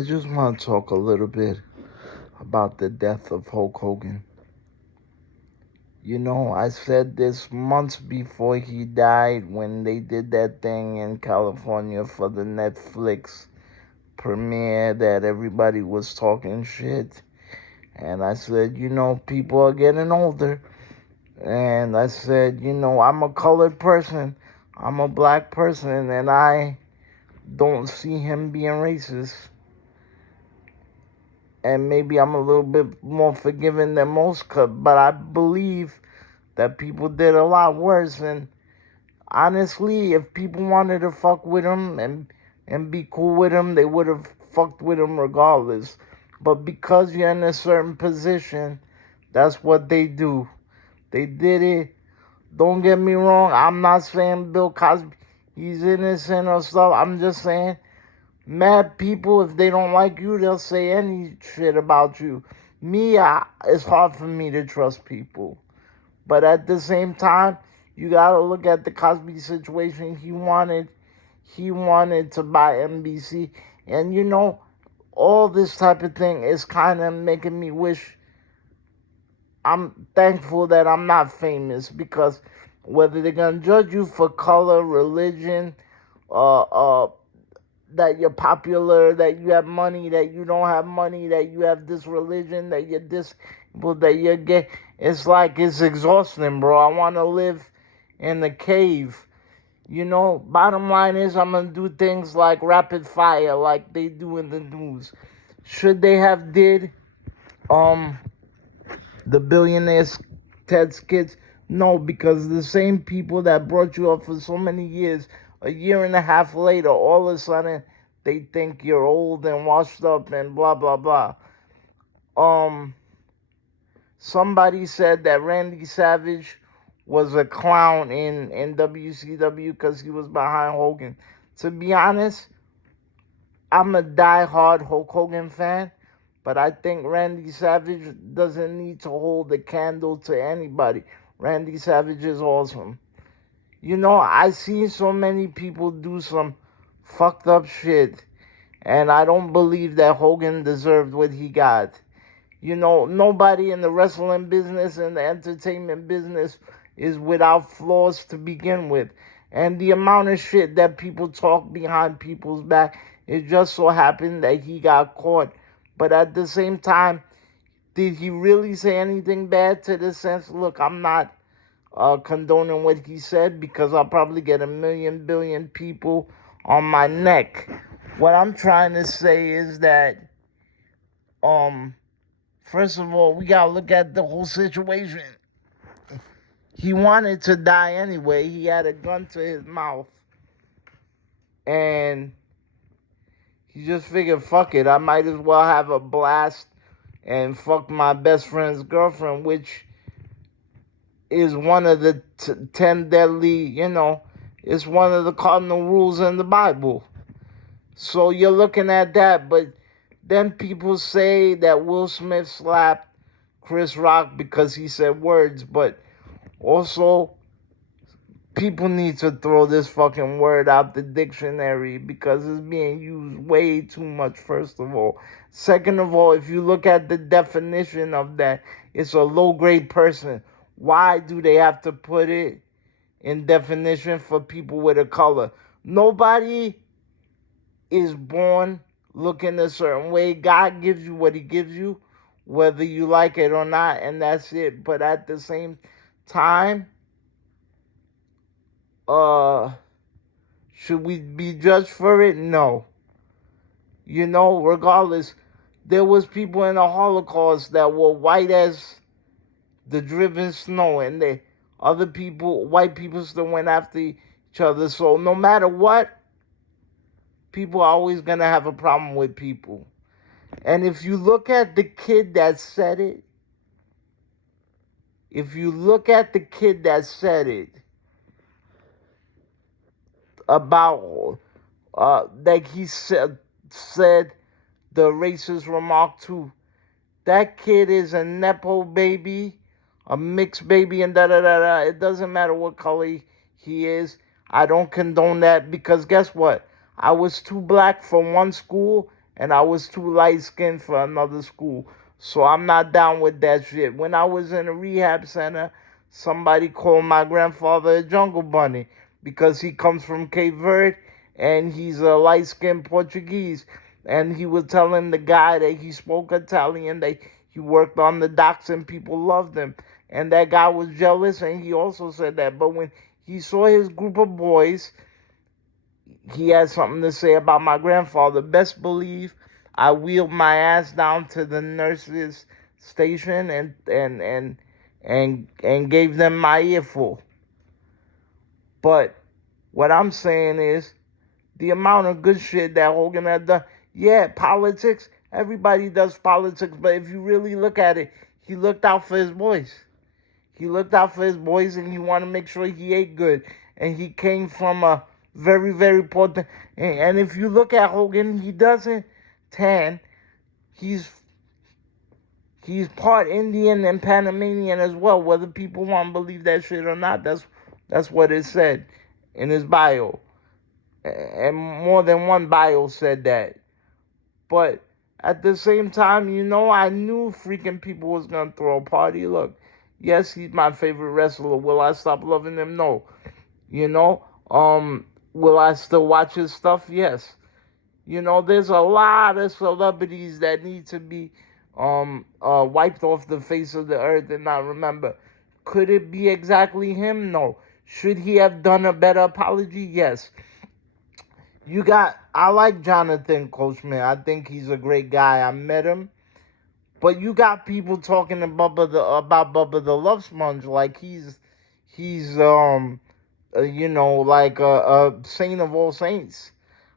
I just want to talk a little bit about the death of Hulk Hogan. I said this months before he died when they did that thing in California for the Netflix premiere that everybody was talking shit. And I said, people are getting older. And I said, I'm a colored person. I'm a black person, and I don't see him being racist. And maybe I'm a little bit more forgiving than most, but I believe that people did a lot worse. And honestly, if people wanted to fuck with him and be cool with him, they would have fucked with him regardless. But because you're in a certain position, that's what they do. They did it. Don't get me wrong. I'm not saying Bill Cosby, he's innocent or stuff. I'm just saying mad people, if they don't like you, they'll say any shit about you. It's hard for me to trust people. But at the same time, you gotta look at the Cosby situation. He wanted to buy NBC. And all this type of thing is kind of making me wish. I'm thankful that I'm not famous, because whether they're gonna judge you for color, religion, that you're popular, that you have money, that you don't have money, that you have this religion, that you're disabled, that you're gay. It's exhausting, bro. I want to live in the cave. Bottom line is I'm going to do things like rapid fire, like they do in the news. Should they have did the billionaires Ted skits? No, because the same people that brought you up for so many years, a year and a half later, all of a sudden, they think you're old and washed up and blah, blah, blah. Somebody said that Randy Savage was a clown in WCW because he was behind Hogan. To be honest, I'm a die-hard Hulk Hogan fan, but I think Randy Savage doesn't need to hold a candle to anybody. Randy Savage is awesome. I see so many people do some fucked up shit, and I don't believe that Hogan deserved what he got. Nobody in the wrestling business and the entertainment business is without flaws to begin with. And the amount of shit that people talk behind people's back, it just so happened that he got caught. But at the same time, did he really say anything bad to the sense? Look, I'm not condoning what he said, because I'll probably get a million billion people on my neck. What I'm trying to say is that, first of all, we gotta look at the whole situation. He wanted to die anyway. He had a gun to his mouth, and he just figured, fuck it, I might as well have a blast and fuck my best friend's girlfriend, which is one of the 10 deadly, it's one of the cardinal rules in the Bible. So you're looking at that, but then people say that Will Smith slapped Chris Rock because he said words, but also people need to throw this fucking word out the dictionary because it's being used way too much, first of all. Second of all, if you look at the definition of that, it's a low-grade person. Why do they have to put it in definition for people with a color? Nobody is born looking a certain way. God gives you what he gives you, whether you like it or not, and that's it. But at the same time, should we be judged for it? No. Regardless, there was people in the Holocaust that were white as the driven snow, and white people still went after each other. So no matter what, people are always going to have a problem with people. And if you look at the kid that said it, about, like he said the racist remark too, that kid is a Nepo baby, a mixed baby, and da-da-da-da. It doesn't matter what color he is. I don't condone that, because guess what? I was too black for one school, and I was too light skinned for another school. So I'm not down with that shit. When I was in a rehab center, somebody called my grandfather a jungle bunny because he comes from Cape Verde and he's a light skinned Portuguese. And he was telling the guy that he spoke Italian, that he worked on the docks and people loved him. And that guy was jealous, and he also said that. But when he saw his group of boys, he had something to say about my grandfather. Best believe I wheeled my ass down to the nurses station and gave them my earful. But what I'm saying is the amount of good shit that Hogan had done. Yeah, politics. Everybody does politics, but if you really look at it, he looked out for his boys. He looked out for his boys, and he wanted to make sure he ate good. And he came from a very, very poor. And if you look at Hogan, he doesn't tan. He's part Indian and Panamanian as well. Whether people want to believe that shit or not, that's what it said in his bio. And more than one bio said that. But at the same time, I knew freaking people was going to throw a party. Look, yes, he's my favorite wrestler. Will I stop loving him? No. Will I still watch his stuff? Yes. There's a lot of celebrities that need to be wiped off the face of the earth and not remember. Could it be exactly him? No. Should he have done a better apology? Yes. I like Jonathan Coachman. I think he's a great guy. I met him. But you got people talking about Bubba the Love Sponge like he's like a saint of all saints,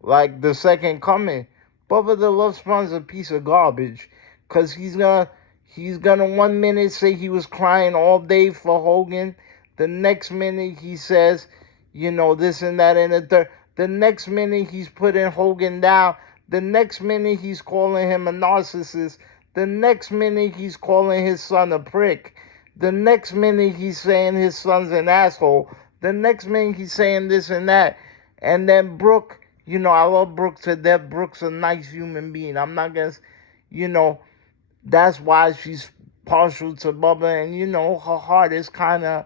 like the second coming. Bubba the Love Sponge is a piece of garbage, cause he's gonna 1 minute say he was crying all day for Hogan, the next minute he says, this and that and the third. The next minute he's putting Hogan down. The next minute he's calling him a narcissist. The next minute he's calling his son a prick. The next minute he's saying his son's an asshole. The next minute he's saying this and that. And then Brooke, I love Brooke to death. Brooke's a nice human being. I'm not going to, that's why she's partial to Bubba. And, her heart is kind of...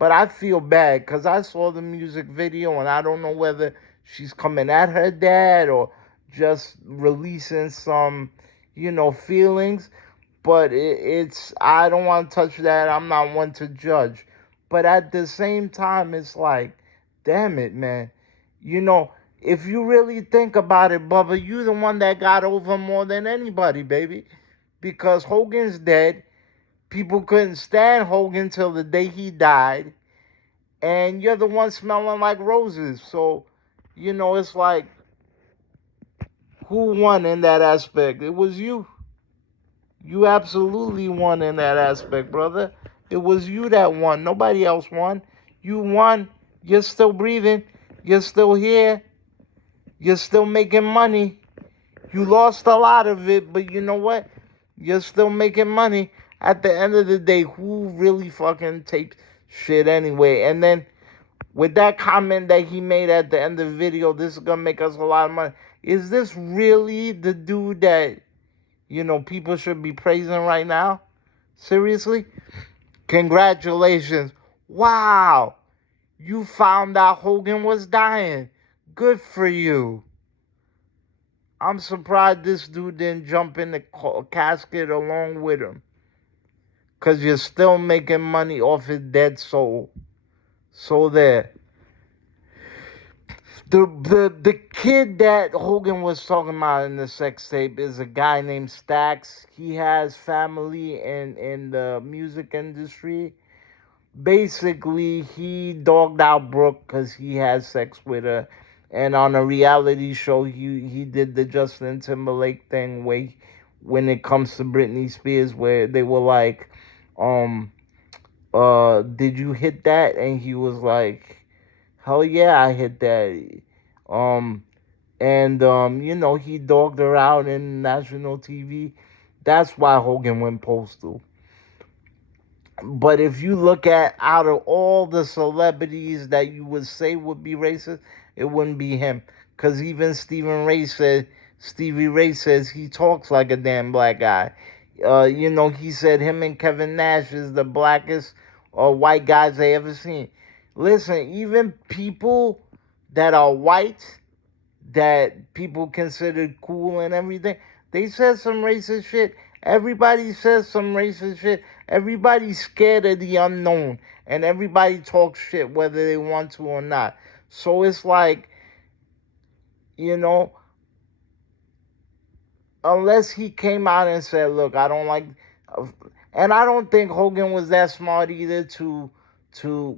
But I feel bad because I saw the music video and I don't know whether she's coming at her dad or just releasing some, feelings. But I don't want to touch that. I'm not one to judge. But at the same time, it's like, damn it, man. If you really think about it, Bubba, you the one that got over more than anybody, baby. Because Hogan's dead. People couldn't stand Hogan till the day he died. And you're the one smelling like roses. So, it's like, who won in that aspect? It was you. You absolutely won in that aspect, brother. It was you that won. Nobody else won. You won. You're still breathing. You're still here. You're still making money. You lost a lot of it, but you know what? You're still making money. At the end of the day, who really fucking tapes shit anyway? And then with that comment that he made at the end of the video, this is going to make us a lot of money. Is this really the dude that, people should be praising right now? Seriously? Congratulations. Wow. You found out Hogan was dying. Good for you. I'm surprised this dude didn't jump in the casket along with him. Because you're still making money off his dead soul. So there. The kid that Hogan was talking about in the sex tape is a guy named Stax. He has family in the music industry. Basically, he dogged out Brooke because he has sex with her. And on a reality show, he did the Justin Timberlake thing when it comes to Britney Spears, where they were like, did you hit that? And he was like, hell yeah, I hit that. He dogged her out in national TV. That's why Hogan went postal. But if you look at out of all the celebrities that you would say would be racist, it wouldn't be him. Because even Stephen Ray said Stevie Ray says he talks like a damn black guy. He said him and Kevin Nash is the blackest white guys they ever seen. Listen, even people that are white, that people considered cool and everything, they said some racist shit. Everybody says some racist shit. Everybody's scared of the unknown, and everybody talks shit whether they want to or not. So it's like, you know, unless he came out and said, "Look, I don't like," and I don't think Hogan was that smart either to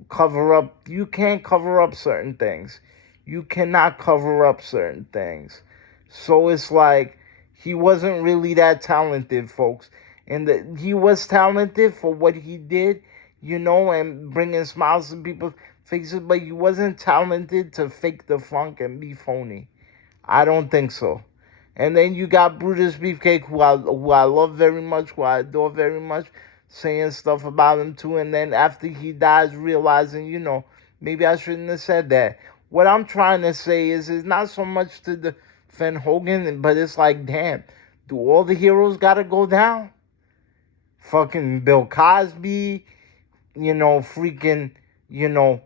cover up. You can't cover up certain things. You cannot cover up certain things. So it's like he wasn't really that talented, folks. And he was talented for what he did, and bringing smiles to people's faces, but he wasn't talented to fake the funk and be phony. I don't think so. And then you got Brutus Beefcake, who I love very much, who I adore very much, saying stuff about him too. And then after he dies, realizing, maybe I shouldn't have said that. What I'm trying to say is, it's not so much to defend Hogan, but it's like, damn, do all the heroes gotta go down? Fucking Bill Cosby, freaking,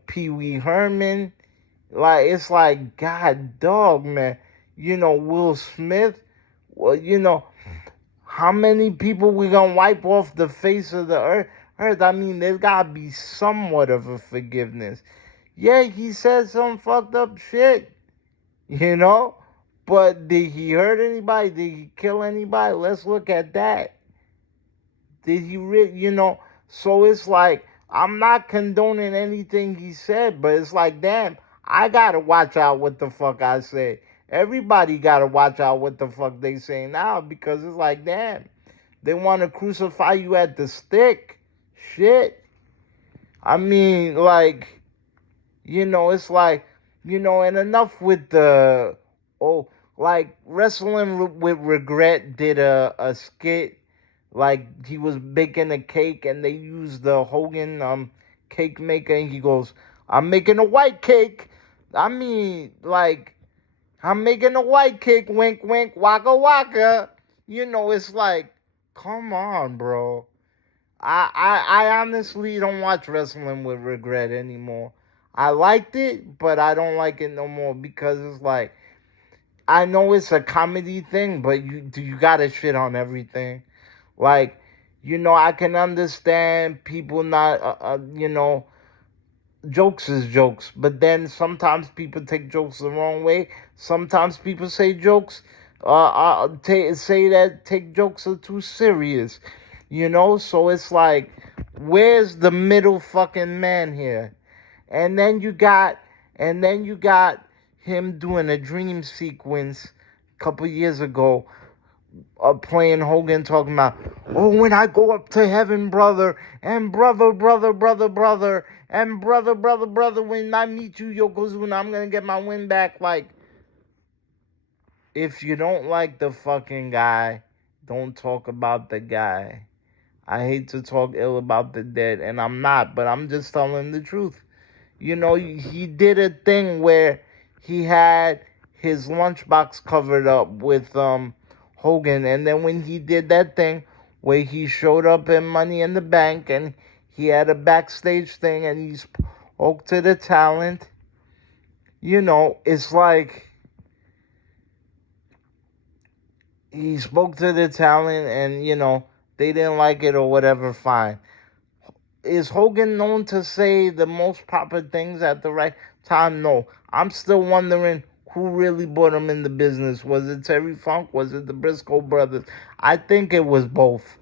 Pee Wee Herman. Like, it's like, God dog, man. Will Smith. Well, how many people we gonna wipe off the face of the earth? I mean, there's gotta be somewhat of a forgiveness. Yeah, he said some fucked up shit, but did he hurt anybody? Did he kill anybody? Let's look at that. Did he really, So it's like, I'm not condoning anything he said, but it's like, damn, I gotta watch out what the fuck I say. Everybody gotta watch out what the fuck they say now, because it's like, damn, they want to crucify you at the stick. Shit. I mean, like, it's like, and enough with like Wrestling with Regret did a skit, like he was baking a cake and they used the Hogan cake maker, and he goes, "I'm making a white cake." I mean, like, I'm making a white cake, wink, wink, waka, waka. It's like, come on, bro. I honestly don't watch Wrestling with Regret anymore. I liked it, but I don't like it no more, because it's like, I know it's a comedy thing, but you gotta shit on everything. Like, I can understand people not, jokes is jokes, but then sometimes people take jokes the wrong way. Sometimes people say jokes, say that take jokes are too serious, So it's like, where's the middle fucking man here? And then you got, him doing a dream sequence a couple years ago, playing Hogan talking about, "Oh, when I go up to heaven, brother, and brother, and brother, when I meet you, Yokozuna, I'm gonna get my win back." Like, if you don't like the fucking guy, don't talk about the guy. I hate to talk ill about the dead, and I'm not, but I'm just telling the truth. He did a thing where he had his lunchbox covered up with Hogan, and then when he did that thing where he showed up in Money in the Bank and he had a backstage thing and he spoke to the talent, it's like, he spoke to the talent and, they didn't like it or whatever, fine. Is Hogan known to say the most proper things at the right time? No. I'm still wondering who really brought him in the business. Was it Terry Funk? Was it the Briscoe brothers? I think it was both,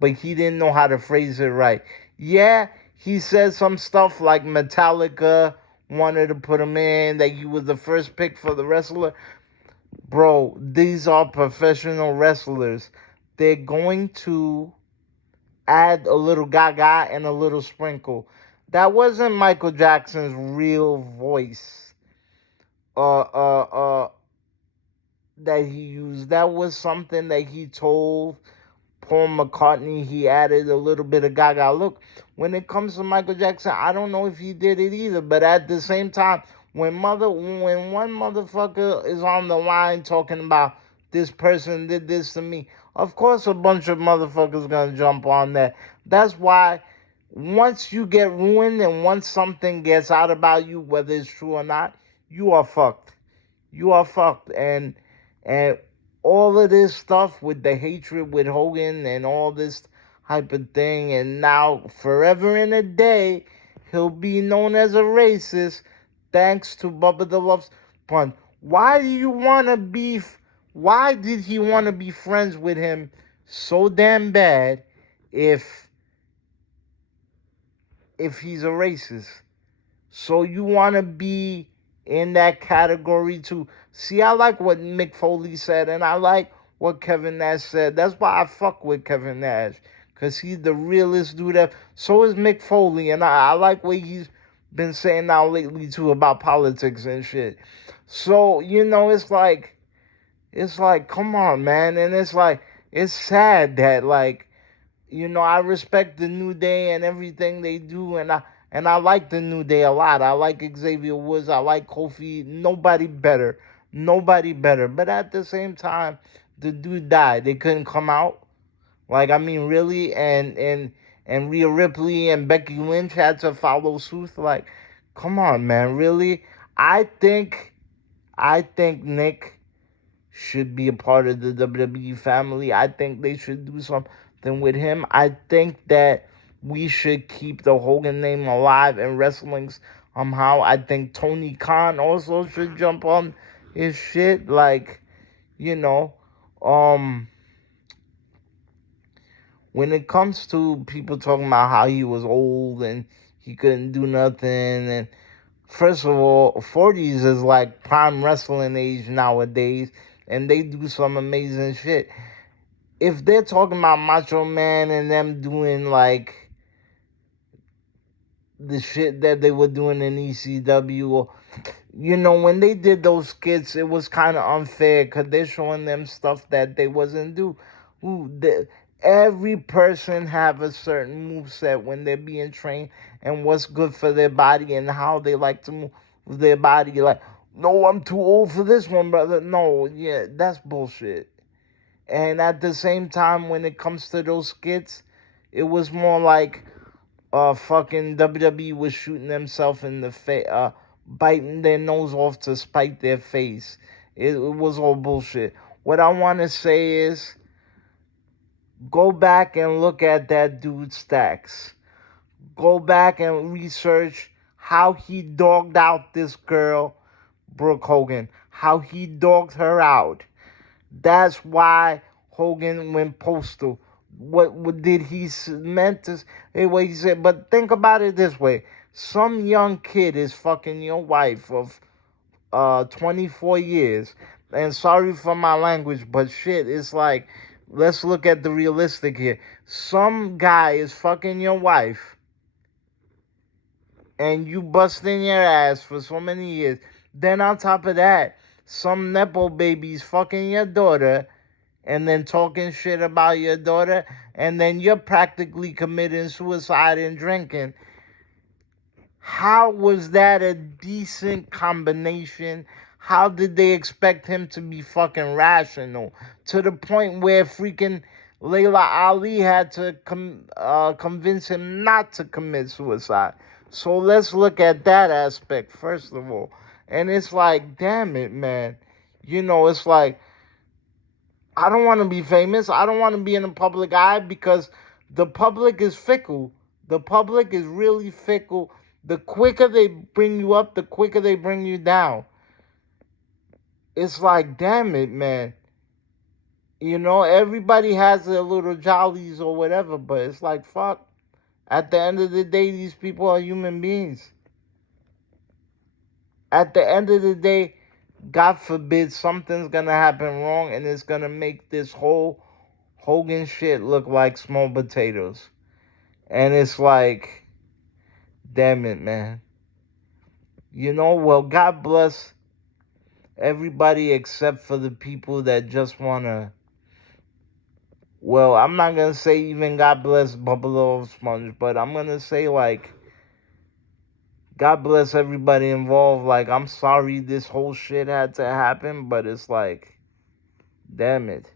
but he didn't know how to phrase it right. Yeah, he said some stuff like Metallica wanted to put him in, that he was the first pick for the wrestler. Bro, these are professional wrestlers. They're going to add a little gaga and a little sprinkle. That wasn't Michael Jackson's real voice. That he used. That was something that he told Paul McCartney. He added a little bit of gaga. Look, when it comes to Michael Jackson, I don't know if he did it either, but at the same time, when one motherfucker is on the line talking about this person did this to me. Of course, a bunch of motherfuckers gonna jump on that. That's why once you get ruined and once something gets out about you, whether it's true or not, you are fucked. You are fucked. And all of this stuff with the hatred with Hogan and all this type of thing, and now forever and a day, he'll be known as a racist thanks to Bubba the Love Sponge. Why do you want to be? Why did he want to be friends with him so damn bad if he's a racist? So you want to be in that category too. See, I like what Mick Foley said, and I like what Kevin Nash said. That's why I fuck with Kevin Nash, because he's the realest dude ever. So is Mick Foley, and I like what he's been saying now lately too about politics and shit. So, it's like, come on, man. And it's sad that, I respect the New Day and everything they do, and I like the New Day a lot. I like Xavier Woods. I like Kofi. Nobody better. Nobody better. But at the same time, the dude died. They couldn't come out. Like, I mean, really? And Rhea Ripley and Becky Lynch had to follow suit. Like, come on, man. Really? I think Nick should be a part of the WWE family. I think they should do something with him. I think that we should keep the Hogan name alive in wrestling somehow. I think Tony Khan also should jump on his shit. Like, you know, um, when it comes to people talking about how he was old and he couldn't do nothing, and first of all, 40s is like prime wrestling age nowadays, and they do some amazing shit. If they're talking about Macho Man and them doing like the shit that they were doing in ECW, or when they did those skits, it was kind of unfair because they're showing them stuff that they wasn't do. Every person have a certain move set when they're being trained and what's good for their body and how they like to move their body. Like, no, I'm too old for this one, brother. No, yeah, that's bullshit. And at the same time, when it comes to those skits, it was more like fucking WWE was shooting themselves in the face, biting their nose off to spite their face. It was all bullshit. What I want to say is, go back and look at that dude's stacks. Go back and research how he dogged out this girl, Brooke Hogan. How he dogged her out. That's why Hogan went postal. What did he meant to say? What he said? But think about it this way: some young kid is fucking your wife of 24 years. And sorry for my language, but shit, it's like, let's look at the realistic here. Some guy is fucking your wife, and you busting your ass for so many years. Then on top of that, some nepo baby's fucking your daughter, and then talking shit about your daughter, and then you're practically committing suicide and drinking. How was that a decent combination? How did they expect him to be fucking rational? To the point where freaking Layla Ali had to convince him not to commit suicide. So let's look at that aspect first of all. And it's like, damn it, man. It's like, I don't want to be famous. I don't want to be in the public eye because the public is fickle. The public is really fickle. The quicker they bring you up, the quicker they bring you down. It's like, damn it, man. Everybody has their little jollies or whatever, but it's like, fuck. At the end of the day, these people are human beings. At the end of the day, God forbid something's gonna happen wrong and it's gonna make this whole Hogan shit look like small potatoes. And it's like, damn it, man. Well, God bless everybody except for the people that just wanna. Well, I'm not gonna say even God bless Buffalo Sponge, but I'm gonna say like, God bless everybody involved. Like, I'm sorry this whole shit had to happen, but it's like, Damn it.